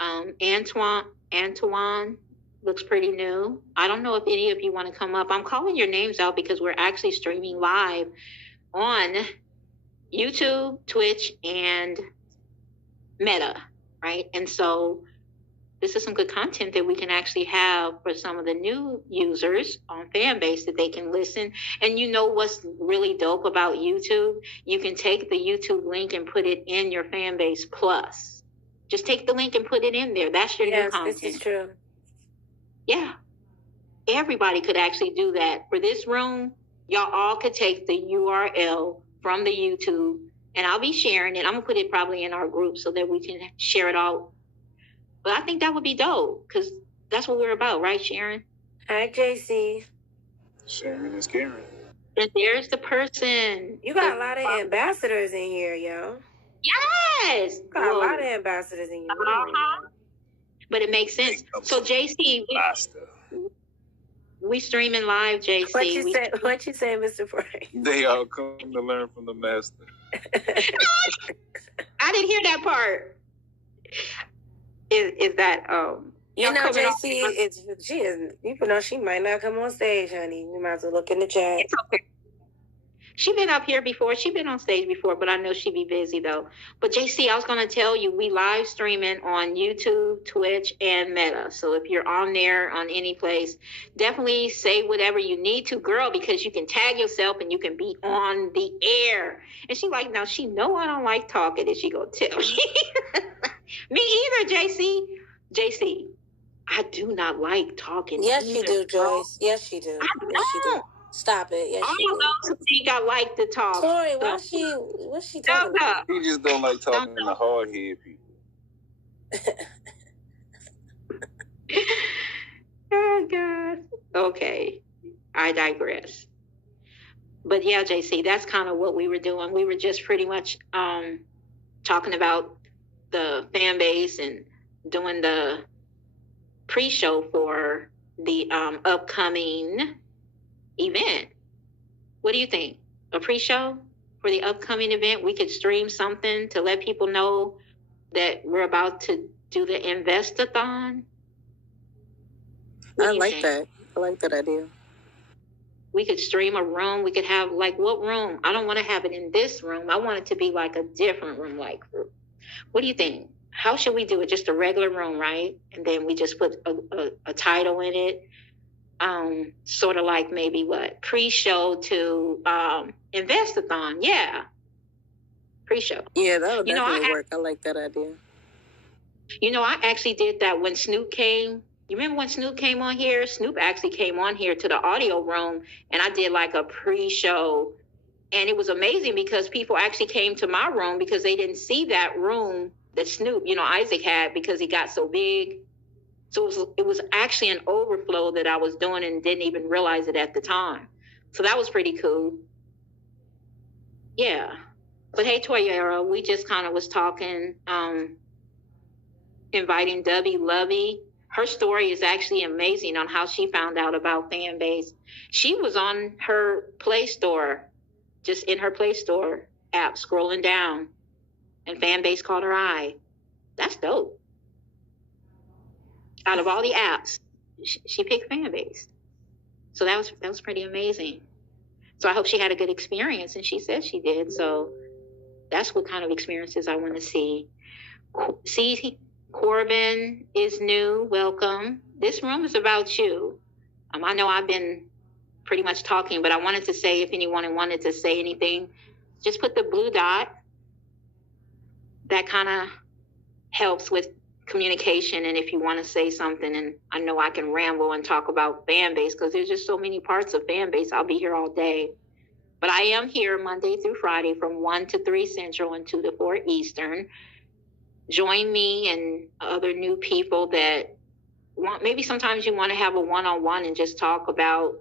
Antoine looks pretty new. I don't know if any of you want to come up. I'm calling your names out because we're actually streaming live on YouTube, Twitch, and Meta, right? And so this is some good content that we can actually have for some of the new users on Fanbase that they can listen. And you know what's really dope about YouTube? You can take the YouTube link and put it in your Fanbase Plus. Just take the link and put it in there. That's your new content. This is true. Yeah. Everybody could actually do that. For this room, y'all all could take the URL from the YouTube, and I'll be sharing it. I'm going to put it probably in our group so that we can share it all. But I think that would be dope because that's what we're about, right, Sharon? Hi, JC. Sharon is Karen. And there's the person. You got a lot of ambassadors in here, yo. Yes. You got a lot of ambassadors in here. But it makes sense. So, JC, we streaming live, JC. What you say, Mr. Frank? They all come to learn from the master. I didn't hear that part. Is that you know, JC? She might not come on stage, honey. You might as well look in the chat. It's okay. She been up here before. She been on stage before, but I know she be busy though. But JC, I was gonna tell you, we live streaming on YouTube, Twitch, and Meta. So if you're on there on any place, definitely say whatever you need to, girl, because you can tag yourself and you can be on the air. And she like, now she know I don't like talking, and she gonna tell me. Me either, JC, I do not like talking. Yes, you do, Joyce. Yes, you do. I don't. Stop it. Yes, all those who think I like to talk. Sorry, what's she talking about? You just don't like talking to hard head people. Oh, God. Okay. I digress. But yeah, JC, that's kind of what we were doing. We were just pretty much talking about the fan base and doing the pre-show for the upcoming event. What do you think? A pre-show for the upcoming event? We could stream something to let people know that we're about to do the Investathon. I like that. I like that idea. We could stream a room. We could have, like, what room? I don't want to have it in this room. I want it to be like a different room, like, what do you think? How should we do it? Just a regular room, right? And then we just put a title in it. Sort of like maybe what? Pre-show to Investathon. Yeah. Pre-show. Yeah, that would definitely work. I like that idea. I actually did that when Snoop came. You remember when Snoop came on here? Snoop actually came on here to the audio room, and I did like a pre-show. And it was amazing because people actually came to my room because they didn't see that room that Snoop, Isaac had, because he got so big. So it was actually an overflow that I was doing and didn't even realize it at the time. So that was pretty cool. Yeah. But hey, Toyera, we just kind of was talking, inviting Debbie Lovey. Her story is actually amazing on how she found out about Fanbase. She was on her Play Store, just in her Play Store app, scrolling down, and Fanbase caught her eye. That's dope. Out of all the apps, she picked Fanbase. So that was pretty amazing. So I hope she had a good experience, and she said she did. So that's what kind of experiences I want to see. See, Corbin is new. Welcome. This room is about you. I know I've been pretty much talking, but I wanted to say, if anyone wanted to say anything, just put the blue dot. That kind of helps with communication. And if you want to say something, and I know I can ramble and talk about Fanbase because there's just so many parts of Fanbase, I'll be here all day. But I am here Monday through Friday from 1 to 3 Central and 2 to 4 Eastern. Join me and other new people that want, maybe sometimes you want to have a one-on-one and just talk about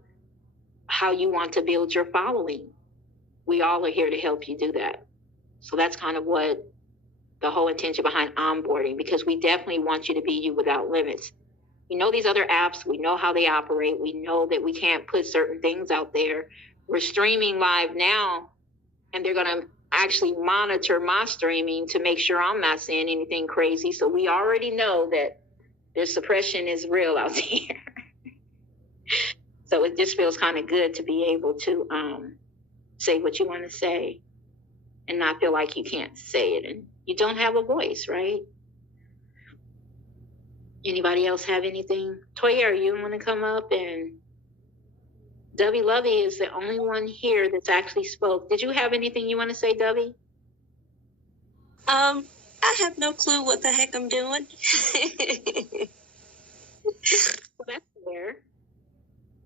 how you want to build your following. We all are here to help you do that. So that's kind of what the whole intention behind onboarding, because we definitely want you to be you without limits. We know these other apps, we know how they operate. We know that we can't put certain things out there. We're streaming live now, and they're going to actually monitor my streaming to make sure I'm not saying anything crazy. So we already know that their suppression is real out there. So it just feels kind of good to be able to say what you want to say and not feel like you can't say it and you don't have a voice, right? Anybody else have anything? Toya, you want to come up? And Dubby Lovey is the only one here that's actually spoke. Did you have anything you want to say, Dubby? I have no clue what the heck I'm doing. Well, that's fair.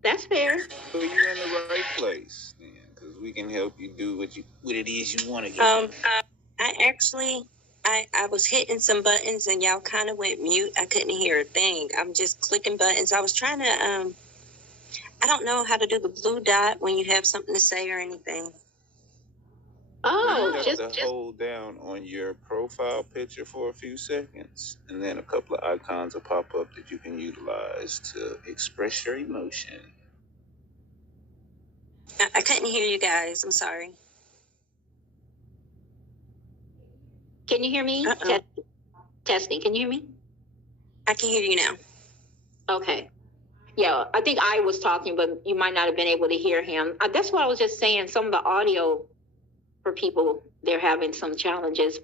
That's fair. So you're in the right place, then, because we can help you do what it is you want to get. I was hitting some buttons and y'all kind of went mute. I couldn't hear a thing. I'm just clicking buttons. I was trying to, I don't know how to do the blue dot when you have something to say or anything. Oh, you have to hold down on your profile picture for a few seconds, and then a couple of icons will pop up that you can utilize to express your emotion. I couldn't hear you guys. I'm sorry. Can you hear me? Testing. Can you hear me? I can hear you now. Okay. Yeah, I think I was talking, but you might not have been able to hear him. That's what I was just saying. Some of the audio for people, they're having some challenges.